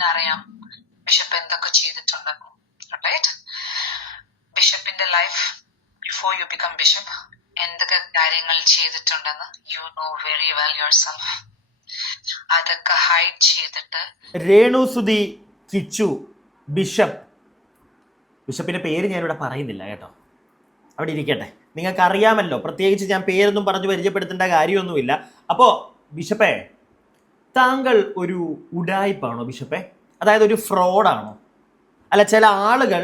ബിഷപ്പിന് അറിയാം ബിഷപ്പ് എന്തൊക്കെ ചെയ്തിട്ടുണ്ട്, റൈറ്റ്? ബിഷപ്പിന്റെ life before you become bishop എന്തൊക്കെ കാര്യങ്ങൾ ചെയ്തിട്ടുണ്ടെന്ന് you know very well yourself. അതൊക്കെ ഹൈഡ് ചെയ്തിട്ട് രേണുസുതി കിച്ചു ബിഷപ്പിന്റെ പേര് ഞാനിവിടെ പറയുന്നില്ല കേട്ടോ, അവിടെ ഇരിക്കട്ടെ. നിങ്ങൾക്ക് അറിയാമല്ലോ, പ്രത്യേകിച്ച് ഞാൻ പേരൊന്നും പറഞ്ഞു പരിചയപ്പെടുത്തേണ്ട കാര്യമൊന്നുമില്ല. അപ്പോൾ ബിഷപ്പേ, താങ്കൾ ഒരു ഉഡായിപ്പാണോ ബിഷപ്പേ? അതായത് ഒരു ഫ്രോഡാണോ? അല്ല, ചില ആളുകൾ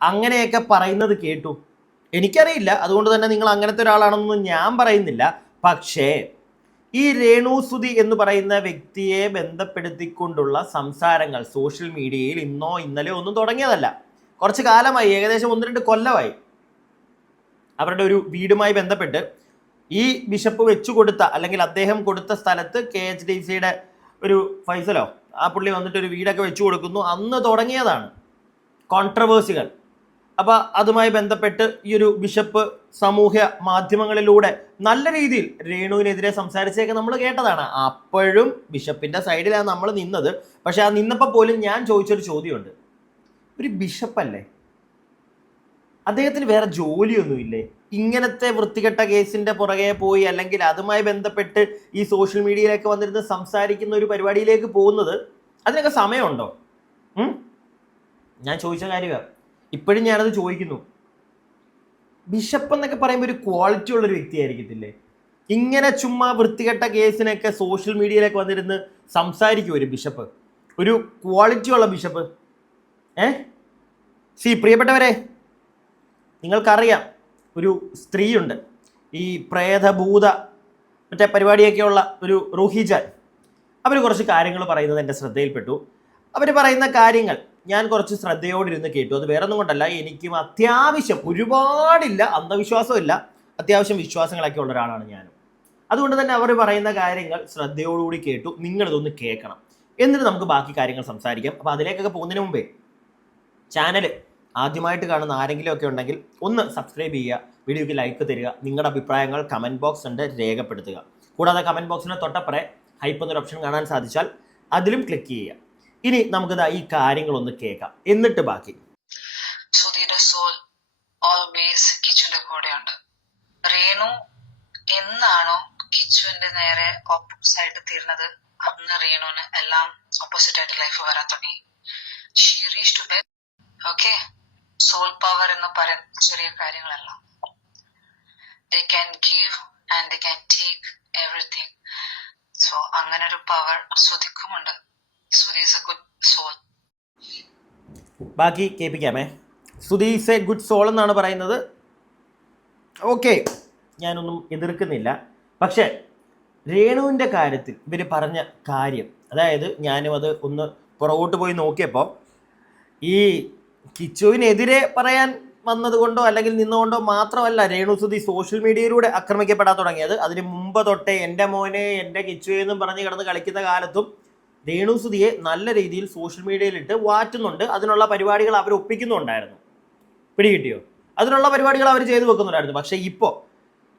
അങ്ങനെയൊക്കെ പറയുന്നത് കേട്ടു. എനിക്കറിയില്ല, അതുകൊണ്ട് തന്നെ നിങ്ങൾ അങ്ങനത്തെ ഒരാളാണെന്നൊന്നും ഞാൻ പറയുന്നില്ല. പക്ഷേ ഈ രേണുസുതി എന്ന് പറയുന്ന വ്യക്തിയെ ബന്ധപ്പെടുത്തിക്കൊണ്ടുള്ള സംസാരങ്ങൾ സോഷ്യൽ മീഡിയയിൽ ഇന്നോ ഇന്നലെയോ ഒന്നും തുടങ്ങിയതല്ല, കുറച്ച് കാലമായി, ഏകദേശം 1-2 കൊല്ലമായി. അവരുടെ ഒരു വീടുമായി ബന്ധപ്പെട്ട് ഈ ബിഷപ്പ് വെച്ചു കൊടുത്ത അല്ലെങ്കിൽ അദ്ദേഹം കൊടുത്ത സ്ഥലത്ത് KHDCയുടെ ഒരു ഫൈസലോ ആ പുള്ളി വന്നിട്ട് ഒരു വീടൊക്കെ വെച്ചു കൊടുക്കുന്നു, അന്ന് തുടങ്ങിയതാണ് കോൺട്രവേഴ്സികൾ. അപ്പോൾ അതുമായി ബന്ധപ്പെട്ട് ഈ ഒരു ബിഷപ്പ് സാമൂഹ്യ മാധ്യമങ്ങളിലൂടെ നല്ല രീതിയിൽ രേണുവിനെതിരെ സംസാരിച്ചൊക്കെ നമ്മൾ കേട്ടതാണ്. അപ്പോഴും ബിഷപ്പിൻ്റെ സൈഡിലാണ് നമ്മൾ നിന്നത്. പക്ഷെ ആ നിന്നപ്പോൾ പോലും ഞാൻ ചോദിച്ചൊരു ചോദ്യമുണ്ട്, ഒരു ബിഷപ്പല്ലേ, അദ്ദേഹത്തിന് വേറെ ജോലിയൊന്നുമില്ലേ? ഇങ്ങനത്തെ വൃത്തികെട്ട കേസിൻ്റെ പുറകെ പോയി അല്ലെങ്കിൽ അതുമായി ബന്ധപ്പെട്ട് ഈ സോഷ്യൽ മീഡിയയിലേക്ക് വന്നിരുന്ന് സംസാരിക്കുന്ന ഒരു പരിപാടിയിലേക്ക് പോകുന്നത്, അതിനൊക്കെ സമയമുണ്ടോ? ഞാൻ ചോദിച്ച കാര്യമാണ്, ഇപ്പോഴും ഞാനത് ചോദിക്കുന്നു. ബിഷപ്പ് എന്നൊക്കെ പറയുമ്പോൾ ഒരു ക്വാളിറ്റി ഉള്ളൊരു വ്യക്തിയായിരിക്കത്തില്ലേ? ഇങ്ങനെ ചുമ്മാ വൃത്തികെട്ട കേസിനൊക്കെ സോഷ്യൽ മീഡിയയിലേക്ക് വന്നിരുന്ന് സംസാരിക്കും ഒരു ബിഷപ്പ്, ഒരു ക്വാളിറ്റി ഉള്ള ബിഷപ്പ്. പ്രിയപ്പെട്ടവരെ, നിങ്ങൾക്കറിയാം ഒരു സ്ത്രീയുണ്ട്, ഈ പ്രേതഭൂത മറ്റേ പരിപാടിയൊക്കെയുള്ള ഒരു റൂഹിജാൻ. അവർ കുറച്ച് കാര്യങ്ങൾ പറയുന്നത് എൻ്റെ ശ്രദ്ധയിൽപ്പെട്ടു. അവർ പറയുന്ന കാര്യങ്ങൾ ഞാൻ കുറച്ച് ശ്രദ്ധയോടിരുന്ന് കേട്ടു. അത് വേറെ ഒന്നും കൊണ്ടല്ല, എനിക്കും അത്യാവശ്യം, ഒരുപാടില്ല, അന്ധവിശ്വാസമില്ല, അത്യാവശ്യം വിശ്വാസങ്ങളൊക്കെ ഉള്ള ഒരാളാണ് ഞാനും. അതുകൊണ്ട് തന്നെ അവർ പറയുന്ന കാര്യങ്ങൾ ശ്രദ്ധയോടുകൂടി കേട്ടു. നിങ്ങളിതൊന്ന് കേൾക്കണം, എന്നിട്ട് നമുക്ക് ബാക്കി കാര്യങ്ങൾ സംസാരിക്കാം. അപ്പോൾ അതിലേക്കൊക്കെ പോകുന്നതിന് മുമ്പേ ചാനൽ ആദ്യമായിട്ട് കാണുന്ന ആരെങ്കിലും ഒക്കെ ഉണ്ടെങ്കിൽ ഒന്ന് സബ്സ്ക്രൈബ് ചെയ്യുക, വീഡിയോയ്ക്ക് ലൈക്ക് തരിക, നിങ്ങളുടെ അഭിപ്രായങ്ങൾ കമൻറ്റ് ബോക്സ് ഉണ്ട് രേഖപ്പെടുത്തുക. കൂടാതെ കമൻറ്റ് ബോക്സിന് തൊട്ടപ്പുറേ ഹൈപ്പ് എന്നൊരു ഓപ്ഷൻ കാണാൻ സാധിച്ചാൽ അതിലും ക്ലിക്ക് ചെയ്യുക. ഇനി നമുക്കിതാ ഈ കാര്യങ്ങളൊന്ന് കേൾക്കാം, എന്നിട്ട് ബാക്കി. സുധിയുടെ സോൾ ഓൾവേസ് കിച്ചുവിന്റെ കൂടെയുണ്ട്. രേണു എന്നാണോ കിച്ചുവിന്റെ നേരെ ഓപ്പോസിറ്റ് തീർന്നത്, അന്ന് രേണുവിന് എല്ലാം ഓപ്പോസിറ്റ് ആയിട്ട് ലൈഫ് വരാൻ തുടങ്ങി. She reach to bet. Okay, soul power എന്ന് പറയുന്ന ചെറിയ കാര്യങ്ങളല്ല. They can give and they can take everything. So അങ്ങനെ ഒരു പവർ സുധിക്കുമുണ്ട്. Sudhi is a good soul. ബാക്കി കേൾപ്പിക്കാമേ. Sudhi is a good soul എന്നാണ് പറയുന്നത്. ഓക്കെ, ഞാനൊന്നും എതിർക്കുന്നില്ല. പക്ഷേ രേണുവിൻ്റെ കാര്യത്തിൽ ഇവർ പറഞ്ഞ കാര്യം, അതായത് ഞാനും അത് ഒന്ന് പുറകോട്ട് പോയി നോക്കിയപ്പോൾ, ഈ കിച്ചുവിനെതിരെ പറയാൻ വന്നതുകൊണ്ടോ അല്ലെങ്കിൽ നിന്നുകൊണ്ടോ മാത്രമല്ല രേണുസുതി സോഷ്യൽ മീഡിയയിലൂടെ ആക്രമിക്കപ്പെടാൻ തുടങ്ങിയത്. അതിന് മുമ്പ് തൊട്ടേ എൻ്റെ മോനെ, എൻ്റെ കിച്ചു എന്നും പറഞ്ഞ് കിടന്ന് കളിക്കുന്ന കാലത്തും രേണുസുതിയെ നല്ല രീതിയിൽ സോഷ്യൽ മീഡിയയിലിട്ട് വാറ്റുന്നുണ്ട്. അതിനുള്ള പരിപാടികൾ അവർ ഒപ്പിക്കുന്നുണ്ടായിരുന്നു. പിടികിട്ടിയോ? അതിനുള്ള പരിപാടികൾ അവർ ചെയ്തു വെക്കുന്നുണ്ടായിരുന്നു. പക്ഷേ ഇപ്പോൾ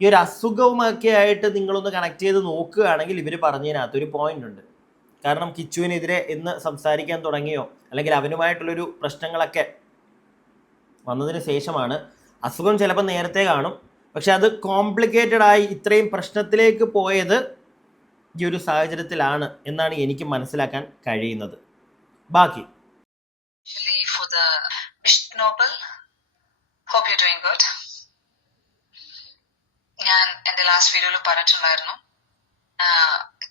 ഈ ഒരു അസുഖവുമൊക്കെ ആയിട്ട് നിങ്ങളൊന്ന് കണക്ട് ചെയ്ത് നോക്കുകയാണെങ്കിൽ ഇവർ പറഞ്ഞതിനകത്തൊരു പോയിന്റ് ഉണ്ട്. കാരണം കിച്ചുവിനെതിരെ എന്ന് സംസാരിക്കാൻ തുടങ്ങിയോ അല്ലെങ്കിൽ അവനുമായിട്ടുള്ളൊരു പ്രശ്നങ്ങളൊക്കെ വന്നതിന് ശേഷമാണ്. അസുഖം ചിലപ്പോൾ നേരത്തെ കാണും, പക്ഷെ അത് കോംപ്ലിക്കേറ്റഡ് ആയി ഇത്രയും പ്രശ്നത്തിലേക്ക് പോയത് ഈ ഒരു സാഹചര്യത്തിലാണ് എന്നാണ് എനിക്ക് മനസ്സിലാക്കാൻ കഴിയുന്നത്. ബാക്കി ഞാൻ എന്റെ ലാസ്റ്റ് വീഡിയോയിൽ പറഞ്ഞിട്ടുണ്ടായിരുന്നു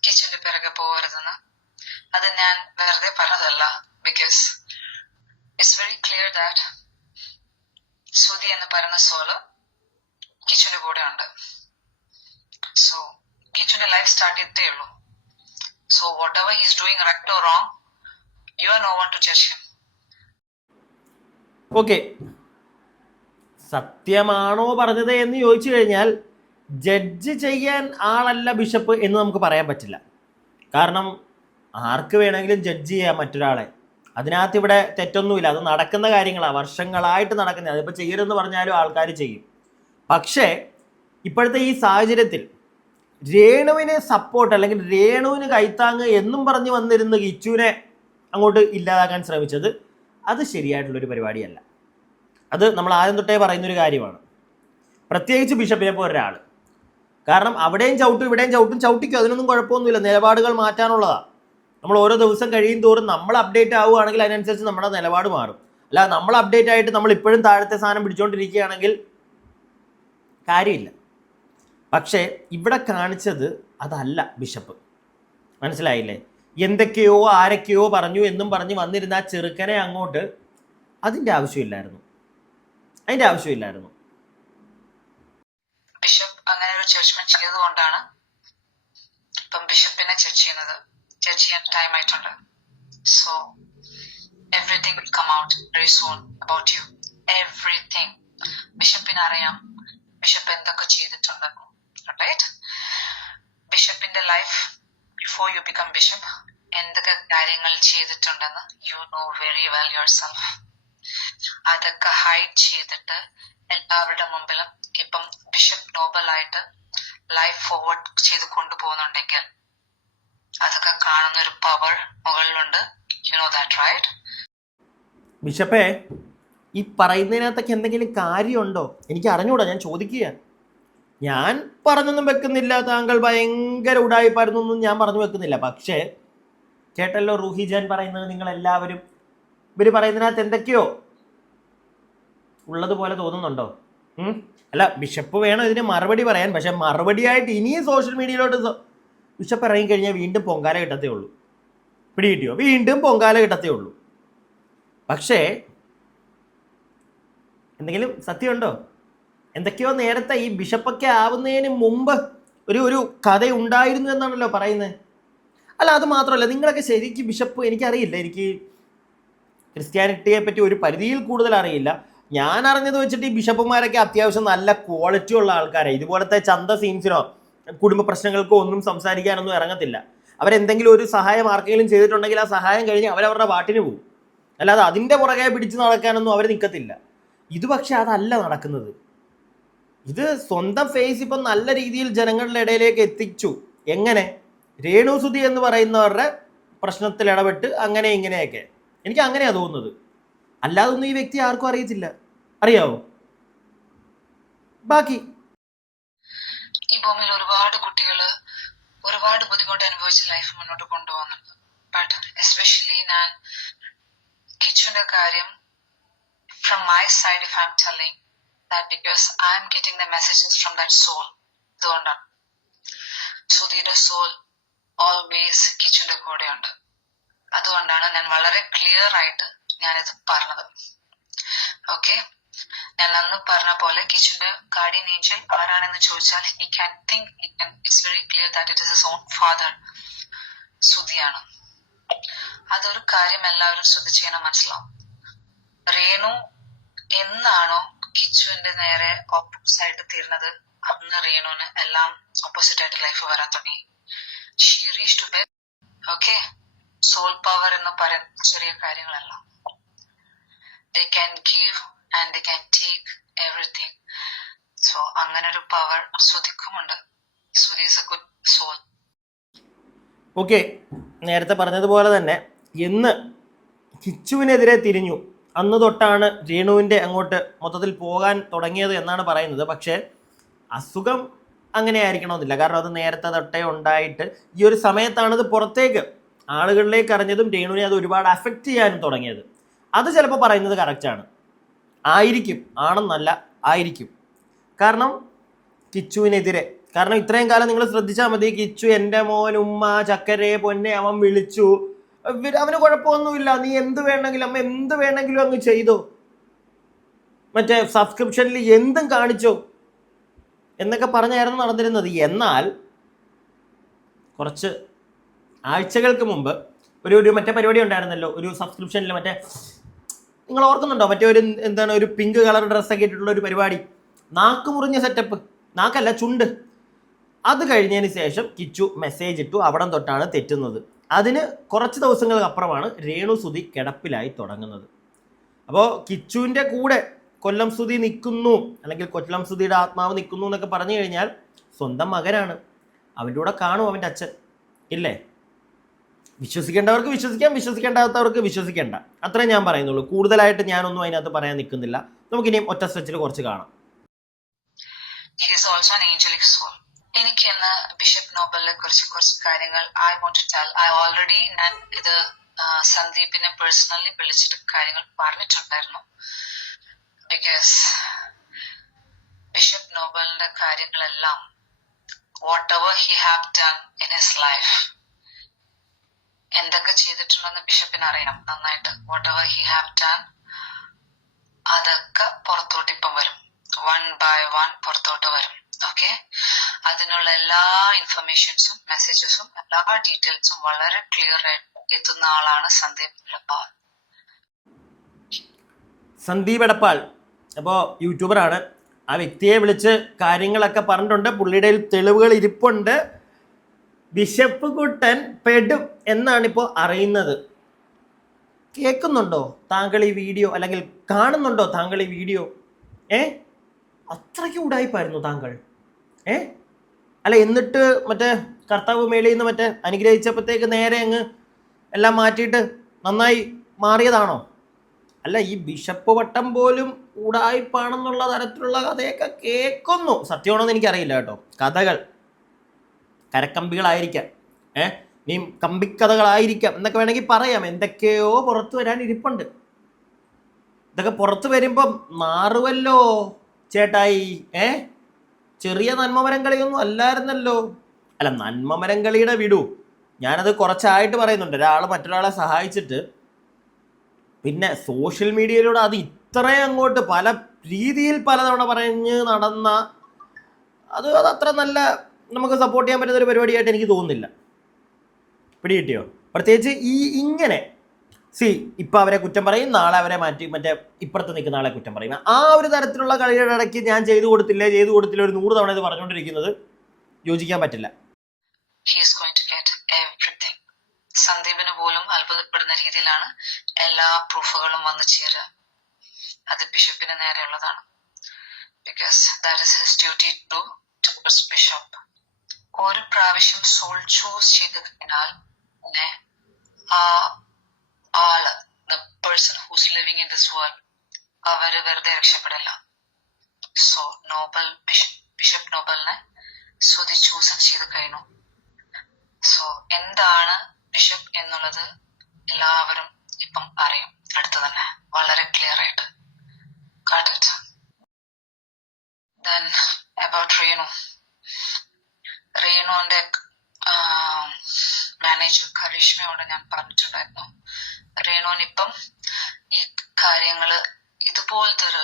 കിച്ചന്റെ പിറകെ പോകരുതെന്ന്. അത് ഞാൻ വെറുതെ പറഞ്ഞതല്ല. Because it's very clear that Sudhi എന്ന് പറയുന്ന സോള് കിച്ചന്റെ കൂടെ ഉണ്ട്. സോ കിച്ചന്റെ ലൈഫ് സ്റ്റാർട്ട് ചെയ്തേ ഉള്ളൂ. So whatever he is doing right or wrong, you are no one to judge him. Okay, സത്യമാണോ പറഞ്ഞത് എന്ന് ചോദിച്ചു കഴിഞ്ഞാൽ ജഡ്ജ് ചെയ്യാൻ ആളല്ല ബിഷപ്പ് എന്ന് നമുക്ക് പറയാൻ പറ്റില്ല. കാരണം ആർക്ക് വേണമെങ്കിലും ജഡ്ജ് ചെയ്യാം മറ്റൊരാളെ. അതിനകത്ത് ഇവിടെ തെറ്റൊന്നുമില്ല, അത് നടക്കുന്ന കാര്യങ്ങളാണ്, വർഷങ്ങളായിട്ട് നടക്കുന്നത്. അതിപ്പോൾ ചെയ്യരുതെന്ന് പറഞ്ഞാലും ആൾക്കാർ ചെയ്യും. പക്ഷേ ഇപ്പോഴത്തെ ഈ സാഹചര്യത്തിൽ രേണുവിന് സപ്പോർട്ട് അല്ലെങ്കിൽ രേണുവിന് കൈത്താങ്ങ് എന്നും പറഞ്ഞ് വന്നിരുന്ന കിച്ചുവിനെ അങ്ങോട്ട് ഇല്ലാതാക്കാൻ ശ്രമിച്ചത് അത് ശരിയായിട്ടുള്ളൊരു പരിപാടിയല്ല. അത് നമ്മൾ ആദ്യം തൊട്ടേ പറയുന്നൊരു കാര്യമാണ്. പ്രത്യേകിച്ച് ബിഷപ്പിനെ പോലെ ഒരാൾ. കാരണം അവിടെയും ചവിട്ടും ഇവിടെയും ചവിട്ടിക്കും, അതിനൊന്നും കുഴപ്പമൊന്നുമില്ല. നിലപാടുകൾ മാറ്റാനുള്ളതാണ്. നമ്മൾ ഓരോ ദിവസം കഴിയും തോറും നമ്മൾ അപ്ഡേറ്റ് ആവുകയാണെങ്കിൽ അതിനനുസരിച്ച് നമ്മുടെ നിലപാട് മാറും. അല്ല നമ്മൾ അപ്ഡേറ്റ് ആയിട്ട് നമ്മൾ ഇപ്പോഴും താഴത്തെ സാധനം പിടിച്ചുകൊണ്ടിരിക്കുകയാണെങ്കിൽ കാര്യമില്ല. പക്ഷേ ഇവിടെ കാണിച്ചത് അതല്ല ബിഷപ്പ്. മനസ്സിലായില്ലേ? എന്തൊക്കെയോ ആരൊക്കെയോ പറഞ്ഞു എന്നും പറഞ്ഞ് വന്നിരുന്ന ആ ചെറുക്കനെ അങ്ങോട്ട് അതിൻ്റെ ആവശ്യമില്ലായിരുന്നു. ബിഷപ്പ് അങ്ങനെ ഒരു ജഡ്ജ്മെന്റ് ചെയ്തുകൊണ്ടാണ് ഇപ്പം ബിഷപ്പിനെ ജഡ്ജ് ചെയ്യാൻ ടൈം ആയിട്ടുണ്ട്. So everything will come out very soon about you. Everything. ബിഷപ്പിന് അറിയാം ബിഷപ്പ് എന്തൊക്കെ ചെയ്തിട്ടുണ്ട്. റൈറ്റ്? ബിഷപ്പിന്റെ life before you become bishop എന്തൊക്കെ കാര്യങ്ങൾ ചെയ്തിട്ടുണ്ടെന്ന് you know very well yourself. അതൊക്കെ ഹൈഡ് ചെയ്തിട്ട് എല്ലാവരുടെ മുമ്പിലും ഇപ്പം ബിഷപ്പ് നോബലായിട്ട് ലൈഫ് ഫോർവേഡ് ചെയ്ത് കൊണ്ടുപോകുന്നുണ്ടെങ്കിൽ അതൊക്കെ കാണുന്ന ഒരു പവർ മുകളിലുണ്ട്. You know that, right? ബിഷപ്പേ, ഈ പറയുന്നതിനകത്തൊക്കെ എന്തെങ്കിലും കാര്യമുണ്ടോ? എനിക്ക് അറിഞ്ഞൂടാ, ഞാൻ ചോദിക്കുക. ഞാൻ പറഞ്ഞൊന്നും വെക്കുന്നില്ല താങ്കൾ ഭയങ്കര ഉടായിപ്പായിരുന്നു ഒന്നും ഞാൻ പറഞ്ഞു വെക്കുന്നില്ല. പക്ഷേ കേട്ടല്ലോ റൂഹി ജാൻ പറയുന്നത്, നിങ്ങളെല്ലാവരും ഇവർ പറയുന്നതിനകത്ത് എന്തൊക്കെയോ ഉള്ളതുപോലെ തോന്നുന്നുണ്ടോ? അല്ല, ബിഷപ്പ് വേണം ഇതിന് മറുപടി പറയാൻ. പക്ഷെ മറുപടിയായിട്ട് ഇനിയും സോഷ്യൽ മീഡിയയിലോട്ട് ബിഷപ്പ് ഇറങ്ങിക്കഴിഞ്ഞാൽ വീണ്ടും പൊങ്കാല കിട്ടത്തേ ഉള്ളൂ. പിടികിട്ടിയോ? വീണ്ടും പൊങ്കാല കിട്ടത്തേ ഉള്ളൂ. പക്ഷേ എന്തെങ്കിലും സത്യമുണ്ടോ? എന്തൊക്കെയോ നേരത്തെ ഈ ബിഷപ്പൊക്കെ ആവുന്നതിന് മുമ്പ് ഒരു കഥ ഉണ്ടായിരുന്നു എന്നാണല്ലോ പറയുന്നത്. അല്ല, അത് മാത്രമല്ല, നിങ്ങളൊക്കെ ശരിക്കും ബിഷപ്പ്, എനിക്കറിയില്ല, എനിക്ക് ക്രിസ്ത്യാനിറ്റിയെ പറ്റി ഒരു പരിധിയിൽ കൂടുതൽ അറിയില്ല. ഞാൻ അറിഞ്ഞത് വെച്ചിട്ട് ഈ ബിഷപ്പുമാരൊക്കെ അത്യാവശ്യം നല്ല ക്വാളിറ്റി ഉള്ള ആൾക്കാരെ, ഇതുപോലത്തെ ചന്ത സീൻസിനോ കുടുംബ പ്രശ്നങ്ങൾക്കോ ഒന്നും സംസാരിക്കാനൊന്നും ഇറങ്ങത്തില്ല. അവരെന്തെങ്കിലും ഒരു സഹായം ആർക്കെങ്കിലും ചെയ്തിട്ടുണ്ടെങ്കിൽ ആ സഹായം കഴിഞ്ഞ് അവരവരുടെ പാട്ടിന് പോകും. അല്ലാതെ അതിൻ്റെ പുറകെ പിടിച്ച് നടക്കാനൊന്നും അവർ നിൽക്കത്തില്ല. ഇത് പക്ഷെ അതല്ല നടക്കുന്നത്. ഇത് സ്വന്തം ഫേസ് ഇപ്പം നല്ല രീതിയിൽ ജനങ്ങളുടെ ഇടയിലേക്ക് എത്തിച്ചു. എങ്ങനെ? രേണുസുതി എന്ന് പറയുന്നവരുടെ പ്രശ്നത്തിൽ ഇടപെട്ട് അങ്ങനെ ഇങ്ങനെയൊക്കെ. എനിക്ക് അങ്ങനെയാണ് തോന്നുന്നത്. അല്ലാതൊന്നും ഈ വ്യക്തി ആർക്കും അറിയത്തില്ല. അറിയാവോ? ബാക്കി ഈ ഭൂമിയിൽ ഒരുപാട് കുട്ടികൾ ഒരുപാട് ബുദ്ധിമുട്ട് അനുഭവിച്ച് ലൈഫ് മുന്നോട്ട് കൊണ്ടുപോകുന്നുണ്ട്. ബട്ട് എസ്പെഷ്യലി ഞാൻ കിച്ചുവിന്റെ കാര്യം from my side, if I'm telling that, because I'm getting the messages from that soul. അതുകൊണ്ടാണ് സുധിയുടെ സോൾ ഓൾവേസ് കിച്ചുവിന്റെ കൂടെയുണ്ട്. അതുകൊണ്ടാണ് ഞാൻ വളരെ ക്ലിയർ ആയിട്ട് ഞാനിത് പറഞ്ഞത്. ഓക്കെ, ഞാൻ അന്ന് പറഞ്ഞ പോലെ കിച്ചുവിന്റെ ഗാർഡിയൻ ഏഞ്ചൽ ആരാണെന്ന് ചോദിച്ചാൽ he can think, it's very clear that it is his own father, സുധിയാണ്. അതൊരു കാര്യം എല്ലാവരും ശ്രദ്ധിച്ചു മനസ്സിലാവും. രേണു എന്നാണോ കിച്ചുവിന്റെ നേരെ ഓപ്പോസിറ്റ് ആയിട്ട് തീർന്നത്, അന്ന് രേണുവിന് എല്ലാം ഓപ്പോസിറ്റ് ആയിട്ട് ലൈഫ് വരാൻ തുടങ്ങി. She reach to bet. Okay, soul power എന്ന് പറയാൻ ചെറിയ കാര്യങ്ങളല്ല. They can give and they can take everything. So അങ്ങനെ ഒരു പവർ സുധിക്കുമുണ്ട്. Sudhi is a good soul. Okay, നേരത്തെ പറഞ്ഞതുപോലെ തന്നെ എന്ന് കിച്ചുവിനെതിരെ തിരിഞ്ഞു അന്ന് തൊട്ടാണ് രേണുവിൻ്റെ അങ്ങോട്ട് മൊത്തത്തിൽ പോകാൻ തുടങ്ങിയത് എന്നാണ് പറയുന്നത്. പക്ഷേ അസുഖം അങ്ങനെ ആയിരിക്കണമെന്നില്ല. കാരണം അത് നേരത്തെ തൊട്ടേ ഉണ്ടായിട്ട് ഈ ഒരു സമയത്താണത് പുറത്തേക്ക് ആളുകളിലേക്ക് അറിഞ്ഞതും രേണുവിനെ അത് ഒരുപാട് അഫക്റ്റ് ചെയ്യാനും തുടങ്ങിയത്. അത് ചിലപ്പോൾ പറയുന്നത് കറക്റ്റാണ് ആയിരിക്കും, ആണെന്നല്ല ആയിരിക്കും. കാരണം കിച്ചുവിനെതിരെ, കാരണം ഇത്രയും കാലം നിങ്ങൾ ശ്രദ്ധിച്ചാൽ മതി, കിച്ചു എൻ്റെ മോൻ, ഉമ്മ, ചക്കരെ, പൊന്നെ അവൻ വിളിച്ചു, അവന് കുഴപ്പമൊന്നുമില്ല, നീ എന്ത് വേണമെങ്കിലും അമ്മ എന്ത് വേണമെങ്കിലും അങ്ങ് ചെയ്തോ, മറ്റേ സബ്സ്ക്രിപ്ഷനിൽ എന്തും കാണിച്ചോ എന്നൊക്കെ പറഞ്ഞായിരുന്നു നടന്നിരുന്നത്. എന്നാൽ കുറച്ച് ആഴ്ചകൾക്ക് മുമ്പ് ഒരു മറ്റേ പരിപാടി ഉണ്ടായിരുന്നല്ലോ, ഒരു സബ്സ്ക്രിപ്ഷനിൽ, മറ്റേ നിങ്ങൾ ഓർക്കുന്നുണ്ടോ, മറ്റേ ഒരു പിങ്ക് കളർ ഡ്രസ്സൊക്കെ ഇട്ടിട്ടുള്ള ഒരു പരിപാടി, നാക്ക് മുറിഞ്ഞ സെറ്റപ്പ്, നാക്കല്ല ചുണ്ട്. അത് കഴിഞ്ഞതിന് ശേഷം കിച്ചു മെസ്സേജ് ഇട്ടു, അവിടം തൊട്ടാണ് തെറ്റുന്നത്. അതിന് കുറച്ച് ദിവസങ്ങൾക്ക് അപ്പുറമാണ് രേണുസുതി കിടപ്പിലായി തുടങ്ങുന്നത്. അപ്പോൾ കിച്ചുവിൻ്റെ കൂടെ കൊല്ലം സുതി നിൽക്കുന്നു, അല്ലെങ്കിൽ കൊല്ലം സുതിയുടെ ആത്മാവ് നിൽക്കുന്നു എന്നൊക്കെ പറഞ്ഞു കഴിഞ്ഞാൽ സ്വന്തം മകനാണ്, അവൻ്റെ കൂടെ കാണും അവൻ്റെ അച്ഛൻ, ഇല്ലേ? വിശ്വസിക്കേണ്ടവർക്ക് വിശ്വസിക്കാം, വിശ്വസിക്കേണ്ടാത്തവർക്ക് വിശ്വസിക്കേണ്ട, അത്രേ ഞാൻ പറയുന്നുള്ളൂ. കൂടുതലായിട്ട് ഞാനൊന്നും അതിനകത്ത് പറയാൻ നിൽക്കുന്നില്ല. നമുക്കിനിയും ഒറ്റ സ്ട്രെച്ചിൽ കുറച്ച് കാണാം. എനിക്ക് ഇന്ന് ബിഷപ്പ് നോബലിനെ കുറിച്ച് കുറച്ച് കാര്യങ്ങൾ I want to tell. I already ഞാൻ ഇത് സന്ദീപിനെ പേഴ്സണലി വിളിച്ചിട്ട് കാര്യങ്ങൾ പറഞ്ഞിട്ടുണ്ടായിരുന്നു. ബിക്കോസ് ബിഷപ്പ് നോബലിന്റെ കാര്യങ്ങളെല്ലാം what ever he have done in his life, എന്തൊക്കെ ചെയ്തിട്ടുണ്ടെന്ന് ബിഷപ്പിന് അറിയണം നന്നായിട്ട്. What ever he have done അതൊക്കെ പുറത്തോട്ട് ഇപ്പം വരും, 1 by 1 പുറത്തോട്ട് വരും. ഓക്കെ, അതിനുള്ള എല്ലാ ഇൻഫർമേഷൻസും മെസ്സേജസും എല്ലാ ഡീറ്റെയിൽസും വളരെ ക്ലിയർ ആയിട്ട് എത്തുന്ന ആളാണ് സന്ദീപ് എടപ്പാൾ. സന്ദീപ് എടപ്പാൾ അപ്പോൾ യൂട്യൂബറാണ്. ആ വ്യക്തിയെ വിളിച്ച് കാര്യങ്ങളൊക്കെ പറഞ്ഞിട്ടുണ്ട്. പുള്ളിയുടെ തെളിവുകൾ ഇരിപ്പുണ്ട്. ബിഷപ്പ് കുട്ടൻ പെടും എന്നാണിപ്പോൾ അറിയുന്നത്. കേൾക്കുന്നുണ്ടോ താങ്കൾ ഈ വീഡിയോ, അല്ലെങ്കിൽ കാണുന്നുണ്ടോ താങ്കൾ ഈ വീഡിയോ? അത്രയ്ക്ക് ഉടായിപ്പായിരുന്നു താങ്കൾ. അല്ല, എന്നിട്ട് മറ്റേ കർത്താവ് മേളിൽ നിന്ന് മറ്റേ അനുഗ്രഹിച്ചപ്പോഴത്തേക്ക് നേരെ അങ്ങ് എല്ലാം മാറ്റിയിട്ട് നന്നായി മാറിയതാണോ? അല്ല, ഈ ബിഷപ്പ് വട്ടം പോലും ഉടായിപ്പാണെന്നുള്ള തരത്തിലുള്ള കഥയൊക്കെ കേൾക്കുന്നു. സത്യമാണോന്ന് എനിക്കറിയില്ല കേട്ടോ. കഥകൾ കരക്കമ്പികളായിരിക്കാം, നീ കമ്പിക്കഥകളായിരിക്കാം എന്നൊക്കെ വേണമെങ്കിൽ പറയാം. എന്തൊക്കെയോ പുറത്തു വരാൻ ഇരിപ്പുണ്ട്. ഇതൊക്കെ പുറത്തു വരുമ്പം മാറുമല്ലോ ചേട്ടായി. ചെറിയ നന്മമരം കളിയൊന്നും അല്ലായിരുന്നല്ലോ. അല്ല, നന്മമരം കളിയുടെ വിടൂ, ഞാനത് കുറച്ചായിട്ട് പറയുന്നുണ്ട്. ഒരാൾ മറ്റൊരാളെ സഹായിച്ചിട്ട് പിന്നെ സോഷ്യൽ മീഡിയയിലൂടെ അത് ഇത്രയും അങ്ങോട്ട് പല രീതിയിൽ പലതവണ പറഞ്ഞ് നടന്ന അത് അത്ര നല്ല നമുക്ക് സപ്പോർട്ട് ചെയ്യാൻ പറ്റുന്ന ഒരു പരിപാടിയായിട്ട് എനിക്ക് തോന്നുന്നില്ല. പിടികിട്ടിയോ? പ്രത്യേകിച്ച് ഇങ്ങനെ ഇപ്പം അവരെ കുറ്റം പറയും, നാളെ അവരെ മാറ്റി മറ്റേ ഇപ്പുറത്ത് നിൽക്കുന്ന ആളെ കുറ്റം പറയും. ആ ഒരു തരത്തിലുള്ള കളിയുടെ ഇടയ്ക്ക് ഞാൻ ചെയ്തു കൊടുത്തില്ല ഒരു 100 തവണ ഇത് പറഞ്ഞുകൊണ്ടിരിക്കുന്നത് യോജിക്കാൻ പറ്റില്ല. സന്ദീപിന് പോലും അത്ഭുതപ്പെടുന്ന രീതിയിലാണ് എല്ലാ പ്രൂഫുകളും വന്നു ചേരുക. അത് ബിഷപ്പിന് നേരെയുള്ളതാണ്. Because that is his duty towards bishop. ഒരു പ്രാവശ്യം സോൾ ചൂസ് ചെയ്ത് കഴിഞ്ഞാൽ പിന്നെ ആ ആള്, the person who's living in this world, അവര് വെറുതെ രക്ഷപ്പെടില്ല. സോ ബിഷപ്പ് നോബലിനെ സ്വതി ചൂസ് ചെയ്ത് കഴിഞ്ഞു. സോ എന്താണ് ബിഷപ്പ് എന്നുള്ളത് എല്ലാവരും ഇപ്പം അറിയും. അടുത്ത് തന്നെ വളരെ ക്ലിയർ ആയിട്ട്. Got it? Then about റേണുവിന്റെ മാനേജർ കരീഷ്മയോട് ഞാൻ പറഞ്ഞിട്ടുണ്ടായിരുന്നു. റേണുവിനിപ്പം ഈ കാര്യങ്ങള് ഇതുപോലത്തെ ഒരു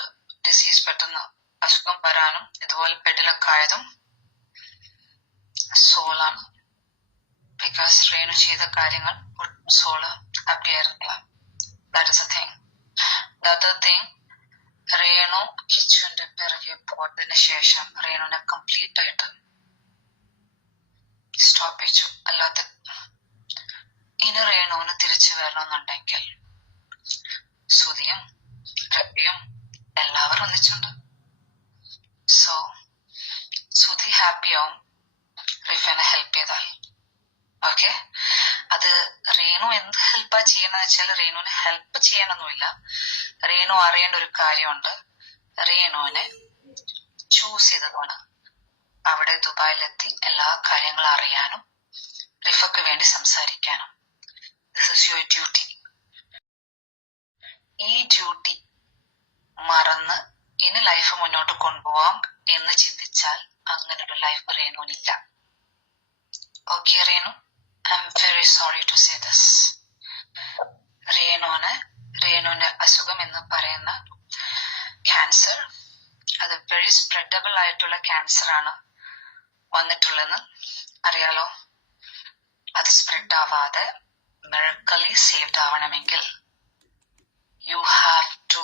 ഡിസീസ് പെട്ടെന്ന് അസുഖം വരാനും ഇതുപോലെ പെഡിലൊക്കെ ആയതും സോളാണ്. ബിക്കോസ് റേണു ചെയ്ത കാര്യങ്ങൾ സോള് ഹാപ്പി ആയിരുന്നില്ല. That is a thing. The other thing, Renu കിച്ചുവിന്റെ പിറകെ പോയതിന് ശേഷം റേണുവിനെ കംപ്ലീറ്റ് ആയിട്ട് സ്റ്റോപ്പ് ചെയ്തു. അല്ലാതെ ഇനി റേണുവിന് തിരിച്ചു വരണമെന്നുണ്ടെങ്കിൽ സുധിയും രവിയും എല്ലാവരും ഒന്നിച്ചുണ്ട്. സോ സുധി ഹാപ്പിയാവും റിഫനെ ഹെൽപ്പ് ചെയ്താൽ. ഓക്കെ, അത് റേണു എന്ത് ഹെൽപ്പാ ചെയ്യണമെന്ന് വെച്ചാൽ റേണുവിനെ ഹെൽപ്പ് ചെയ്യാനൊന്നുമില്ല. റേണു അറിയേണ്ട ഒരു കാര്യമുണ്ട്. റേണുവിനെ ചൂസ് ചെയ്തതാണ് അവിടെ ദുബായിലെത്തി എല്ലാ കാര്യങ്ങളും അറിയാനും റിഫക്ക് വേണ്ടി സംസാരിക്കാനും. This is your duty. ഈ ഡ്യൂട്ടി മറന്ന് ഇനി ലൈഫ് മുന്നോട്ട് കൊണ്ടുപോവാം എന്ന് ചിന്തിച്ചാൽ അങ്ങനൊരു ലൈഫ് റേണുവിനില്ല. Okay Renu, I am very sorry to say this. റേണുവിന്റെ അസുഖം എന്ന് പറയുന്ന ക്യാൻസർ, അത് വെരി സ്പ്രെഡബിൾ ആയിട്ടുള്ള ക്യാൻസർ ആണ് വന്നിട്ടുള്ളതെന്ന് അറിയാലോ. അത് സ്പ്രെഡ് ആവാതെ മിറക്കലി സേവ്ഡ് ആവണമെങ്കിൽ you have to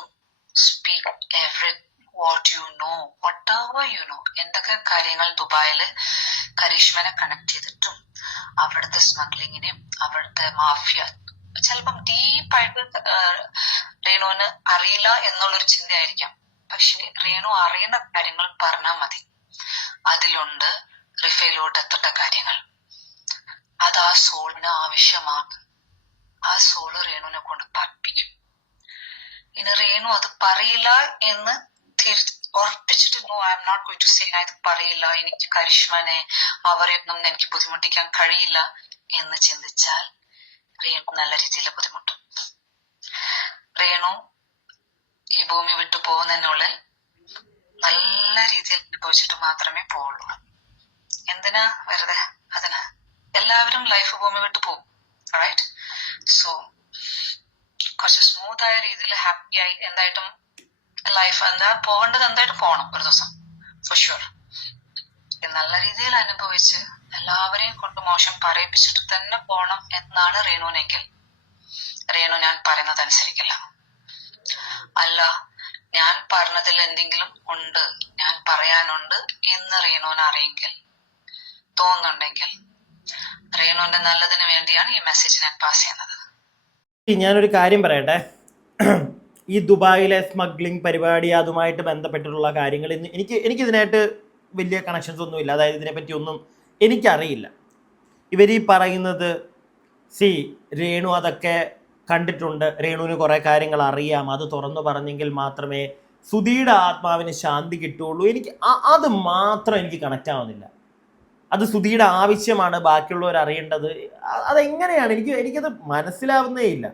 speak every what you know, whatever you know. എന്തൊക്കെ കാര്യങ്ങൾ ദുബായില് കരീഷ്മനെ കണക്ട് ചെയ്തിട്ടും അവിടുത്തെ സ്മഗ്ലിങ്ങിനെയും അവിടുത്തെ മാഫിയ ചിലപ്പം ഡീപ്പായിട്ട് റേണുവിന് അറിയില്ല എന്നുള്ളൊരു ചിന്തയായിരിക്കാം. പക്ഷെ റേണു അറിയുന്ന കാര്യങ്ങൾ പറഞ്ഞാൽ മതി. അതിലുണ്ട് റിഫയിലോട്ട് എത്തേണ്ട കാര്യങ്ങൾ. അത് ആ സോളിന് ആവശ്യമാണ്. ആ സോള് രേണുവിനെ കൊണ്ട് പറപ്പിക്കും. ഇനി രേണു അത് പറയില്ല എന്ന് ഉറപ്പിച്ചിട്ട് I am not going to say ഞാൻ ഇത് പറയില്ല, എനിക്ക് കരിഷ്മനെ അവരെയൊന്നും എനിക്ക് ബുദ്ധിമുട്ടിക്കാൻ കഴിയില്ല എന്ന് ചിന്തിച്ചാൽ രേണു നല്ല രീതിയിൽ ബുദ്ധിമുട്ടും. രേണു ഈ ഭൂമി വിട്ടു പോകുന്നതിനുള്ളിൽ നല്ല രീതിയിൽ അനുഭവിച്ചിട്ട് മാത്രമേ പോവുള്ളൂ. എന്തിനാ വെറുതെ അതിന്? എല്ലാവരും ലൈഫ് ഭൂമി വിട്ടു പോകും, റൈറ്റ്? സോ കുറച്ച് സ്മൂത്ത് ആയ രീതിയിൽ ഹാപ്പിയായി എന്തായിട്ടും ലൈഫ് എന്താ പോകേണ്ടത് എന്തായിട്ട് പോകണം ഒരു ദിവസം ഫോർ ഷുവർ. നല്ല രീതിയിൽ അനുഭവിച്ച് എല്ലാവരെയും കൊണ്ട് മോശം പറയിപ്പിച്ചിട്ട് തന്നെ പോകണം എന്നാണ് രേണുവിനെങ്കിൽ രേണു ഞാൻ പറയുന്നത് അനുസരിക്കില്ല. അല്ല, ഞാൻ പറഞ്ഞതിൽ എന്തെങ്കിലും ഉണ്ട്, ഞാൻ പറയാനുണ്ട് എന്ന് റേണുവിന് അറിയെങ്കിൽ തോന്നുന്നുണ്ടെങ്കിൽ റേണുവിന്റെ നല്ലതിന് വേണ്ടിയാണ് ഈ മെസ്സേജ് ഞാൻ പാസ് ചെയ്യുന്നത്. ഞാനൊരു കാര്യം പറയട്ടെ. ഈ ദുബായിലെ സ്മഗ്ലിംഗ് പരിപാടി അതുമായിട്ട് ബന്ധപ്പെട്ടിട്ടുള്ള കാര്യങ്ങൾ എനിക്കിതിനായിട്ട് വലിയ കണക്ഷൻസ് ഒന്നുമില്ല. അതായത് ഇതിനെപ്പറ്റി ഒന്നും എനിക്കറിയില്ല. ഇവർ ഈ പറയുന്നത് രേണു അതൊക്കെ കണ്ടിട്ടുണ്ട്, രേണുവിന് കുറേ കാര്യങ്ങൾ അറിയാം, അത് തുറന്നു പറഞ്ഞെങ്കിൽ മാത്രമേ സുധിയുടെ ആത്മാവിന് ശാന്തി കിട്ടുള്ളൂ. അത് മാത്രം എനിക്ക് കണക്റ്റ് ആവുന്നില്ല. അത് സുധിയുടെ ആവശ്യമാണ്, ബാക്കിയുള്ളവർ അറിയേണ്ടത്. അതെങ്ങനെയാണ്? എനിക്കത് മനസ്സിലാവുന്നേ ഇല്ല.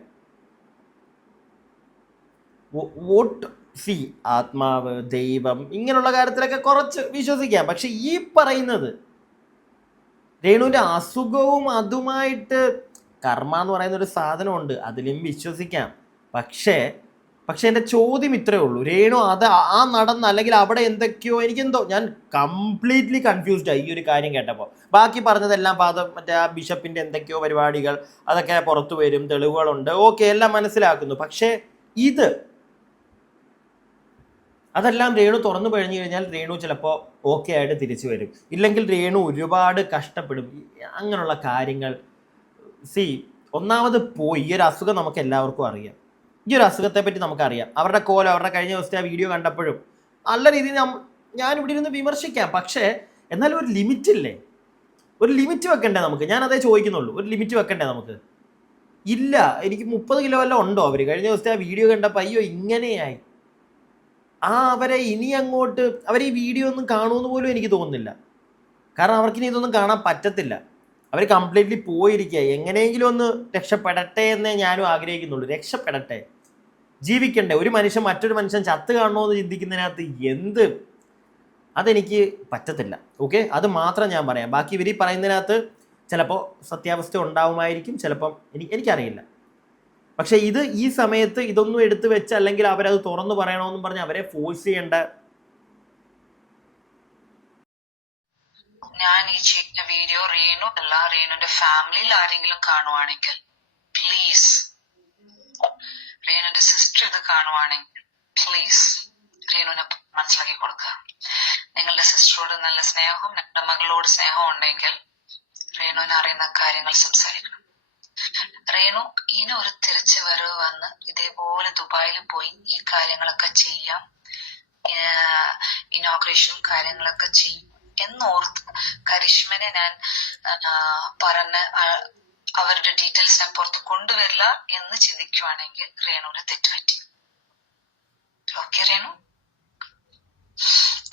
ആത്മാവ്, ദൈവം, ഇങ്ങനെയുള്ള കാര്യത്തിലൊക്കെ കുറച്ച് വിശ്വസിക്കാം. പക്ഷെ ഈ പറയുന്നത് രേണുവിൻ്റെ അസുഖവും അതുമായിട്ട് കർമ്മ എന്ന് പറയുന്ന ഒരു സാധനമുണ്ട്, അതിലും വിശ്വസിക്കാം. പക്ഷേ എൻ്റെ ചോദ്യം ഇത്രയേ ഉള്ളൂ. രേണു അത് നടന്ന അല്ലെങ്കിൽ അവിടെ എന്തൊക്കെയോ ഞാൻ കംപ്ലീറ്റ്ലി കൺഫ്യൂസ്ഡ് ആയി ഈ ഒരു കാര്യം കേട്ടപ്പോൾ. ബാക്കി പറഞ്ഞതെല്ലാം മറ്റേ ആ ബിഷപ്പിൻ്റെ എന്തൊക്കെയോ പരിപാടികൾ അതൊക്കെ പുറത്തു വരും, തെളിവുകളുണ്ട്, ഓക്കെ, എല്ലാം മനസ്സിലാക്കുന്നു. പക്ഷേ അതെല്ലാം രേണു തുറന്നു കഴിഞ്ഞു കഴിഞ്ഞാൽ രേണു ചിലപ്പോൾ ഓക്കെ ആയിട്ട് തിരിച്ചു വരും. ഇല്ലെങ്കിൽ രേണു ഒരുപാട് കഷ്ടപ്പെടും. അങ്ങനെയുള്ള കാര്യങ്ങൾ ഒന്നാമത് പോയി. ഈ ഒരു അസുഖം നമുക്ക് എല്ലാവർക്കും അറിയാം. ഈ ഒരു അസുഖത്തെ പറ്റി നമുക്കറിയാം. അവരുടെ കോലം, അവരുടെ കഴിഞ്ഞ ദിവസത്തെ ആ വീഡിയോ കണ്ടപ്പോഴും നല്ല രീതിയിൽ ഞാനിവിടെ ഇരുന്ന് വിമർശിക്കാം. പക്ഷേ എന്നാലും ഒരു ലിമിറ്റില്ലേ? ഒരു ലിമിറ്റ് വെക്കണ്ടേ നമുക്ക്? ഞാൻ അതേ ചോദിക്കുന്നുള്ളൂ. ഒരു ലിമിറ്റ് വെക്കണ്ടേ നമുക്ക്? ഇല്ല. എനിക്ക് 30 കിലോ വല്ലതും ഉണ്ടോ? അവർ കഴിഞ്ഞ ദിവസത്തെ ആ വീഡിയോ കണ്ടപ്പോൾ അയ്യോ ഇങ്ങനെയായി. അവരെ ഇനി അങ്ങോട്ട് അവർ ഈ വീഡിയോ ഒന്നും കാണുമെന്ന് പോലും എനിക്ക് തോന്നുന്നില്ല. കാരണം അവർക്കിനി ഇതൊന്നും കാണാൻ പറ്റത്തില്ല. അവർ കംപ്ലീറ്റ്ലി പോയിരിക്കുക. എങ്ങനെയെങ്കിലും ഒന്ന് രക്ഷപ്പെടട്ടെ എന്നേ ഞാനും ആഗ്രഹിക്കുന്നുള്ളൂ. രക്ഷപ്പെടട്ടെ, ജീവിക്കണ്ടേ. ഒരു മനുഷ്യൻ മറ്റൊരു മനുഷ്യൻ ചത്ത് കാണണമെന്ന് ചിന്തിക്കുന്നതിനകത്ത് അതെനിക്ക് പറ്റത്തില്ല. ഓക്കെ, അത് മാത്രം ഞാൻ പറയാം. ബാക്കി ഇവർ പറയുന്നതിനകത്ത് ചിലപ്പോൾ സത്യാവസ്ഥ ഉണ്ടാവുമായിരിക്കും, ചിലപ്പം എനിക്കറിയില്ല. പക്ഷെ ഈ സമയത്ത് ഇതൊന്നും എടുത്തു വെച്ച് അല്ലെങ്കിൽ അവരത് തുറന്നു പറയണമെന്നും പറഞ്ഞ് അവരെ ഫോഴ്സ് ചെയ്യേണ്ട. ഞാൻ ഈ ചെയ്യുന്ന വീഡിയോ റേണുന്റെ ഫാമിലിയിൽ ആരെങ്കിലും കാണുവാണെങ്കിൽ പ്ലീസ്, റേണുന്റെ സിസ്റ്റർ ഇത് കാണുവാണെങ്കിൽ പ്ലീസ് റേണുവിനെ മനസ്സിലാക്കി കൊടുക്കുക. നിങ്ങളുടെ സിസ്റ്ററോട് നല്ല സ്നേഹവും നിങ്ങളുടെ മകളോട് സ്നേഹവും ഉണ്ടെങ്കിൽ റേണുവിന് അറിയുന്ന കാര്യങ്ങൾ സംസാരിക്കണം. റേണു ഇനി ഒരു തിരിച്ചു വരവ് വന്ന് ഇതേപോലെ ദുബായിൽ പോയി ഈ കാര്യങ്ങളൊക്കെ ചെയ്യാം, ഇനോഗ്രേഷനും കാര്യങ്ങളൊക്കെ ചെയ്യും എന്നോർത്ത് കരിഷ്മനെ ഞാൻ പറഞ്ഞ് അവരുടെ ഡീറ്റെയിൽസ് ഞാൻ പുറത്ത് കൊണ്ടുവരില്ല എന്ന് ചിന്തിക്കുവാണെങ്കിൽ റേണുവിന് തെറ്റുപറ്റി. Okay Renu,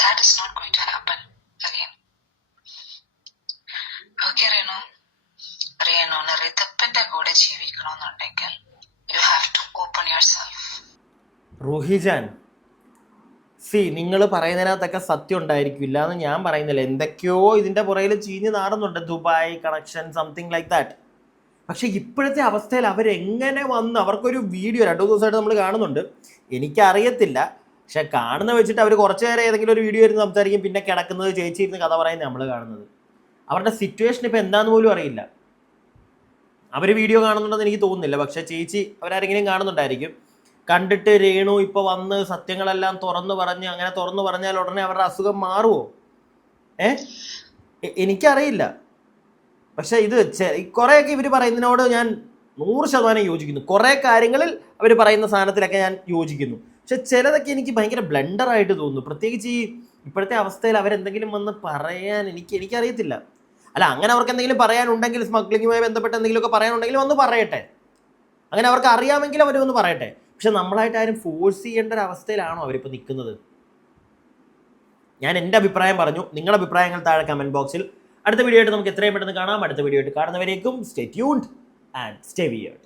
that is not going to happen again. Okay Renu, റേണുവിന് റിതപ്പന്റെ കൂടെ ജീവിക്കണമെന്നുണ്ടെങ്കിൽ you have to open yourself. റോഹിജാൻ, നിങ്ങൾ പറയുന്നതിനകത്തൊക്കെ സത്യം ഉണ്ടായിരിക്കില്ല എന്ന് ഞാൻ പറയുന്നില്ല. എന്തൊക്കെയോ ഇതിൻ്റെ പുറകിൽ ചീഞ്ഞ് നാടുന്നുണ്ട്, Dubai connection, something like that. പക്ഷെ ഇപ്പോഴത്തെ അവസ്ഥയിൽ അവരെങ്ങനെ വന്ന് അവർക്കൊരു വീഡിയോ 2 ദിവസമായിട്ട് നമ്മൾ കാണുന്നുണ്ട്. എനിക്കറിയത്തില്ല, പക്ഷെ കാണുന്ന വെച്ചിട്ട് അവർ കുറച്ച് നേരം ഏതെങ്കിലും ഒരു വീഡിയോ ഇരുന്ന് സംസാരിക്കും, പിന്നെ കിടക്കുന്നത് ചേച്ചി ഇരുന്ന് കഥ പറയുന്നത് നമ്മൾ കാണുന്നത്. അവരുടെ സിറ്റുവേഷൻ ഇപ്പം എന്താണെന്ന് പോലും അറിയില്ല. അവർ വീഡിയോ കാണുന്നുണ്ടെന്ന് എനിക്ക് തോന്നുന്നില്ല, പക്ഷെ ചേച്ചി അവരാരെങ്കിലും കാണുന്നുണ്ടായിരിക്കും. കണ്ടിട്ട് രേണു ഇപ്പോൾ വന്ന് സത്യങ്ങളെല്ലാം തുറന്നു പറഞ്ഞ് അങ്ങനെ തുറന്നു പറഞ്ഞാൽ ഉടനെ അവരുടെ അസുഖം മാറുമോ? എനിക്കറിയില്ല. പക്ഷെ കുറേയൊക്കെ ഇവർ പറയുന്നതിനോട് ഞാൻ 100% യോജിക്കുന്നു. കുറേ കാര്യങ്ങളിൽ അവർ പറയുന്ന സാധനത്തിലൊക്കെ ഞാൻ യോജിക്കുന്നു. പക്ഷെ ചിലതൊക്കെ എനിക്ക് ഭയങ്കര ബ്ലണ്ടറായിട്ട് തോന്നുന്നു. പ്രത്യേകിച്ച് ഈ ഇപ്പോഴത്തെ അവസ്ഥയിൽ അവരെന്തെങ്കിലും വന്ന് പറയാൻ എനിക്കറിയത്തില്ല. അല്ല, അങ്ങനെ അവർക്ക് എന്തെങ്കിലും പറയാനുണ്ടെങ്കിൽ, സ്മഗ്ലിങ്ങുമായി ബന്ധപ്പെട്ട് എന്തെങ്കിലുമൊക്കെ പറയാനുണ്ടെങ്കിൽ വന്ന് പറയട്ടെ. അങ്ങനെ അവർക്ക് അറിയാമെങ്കിൽ അവരൊന്ന് പറയട്ടെ. പക്ഷെ നമ്മളായിട്ട് ആരും ഫോഴ്സ് ചെയ്യേണ്ട ഒരു അവസ്ഥയിലാണോ അവരിപ്പോൾ നിൽക്കുന്നത്? ഞാൻ എൻ്റെ അഭിപ്രായം പറഞ്ഞു. നിങ്ങളുടെ അഭിപ്രായങ്ങൾ താഴെ കമൻറ്റ് ബോക്സിൽ. അടുത്ത വീഡിയോ ആയിട്ട് നമുക്ക് എത്രയും പെട്ടെന്ന് കാണാം. അടുത്ത വീഡിയോ ആയിട്ട് കാണുന്നവരേക്കും stay tuned and stay weird.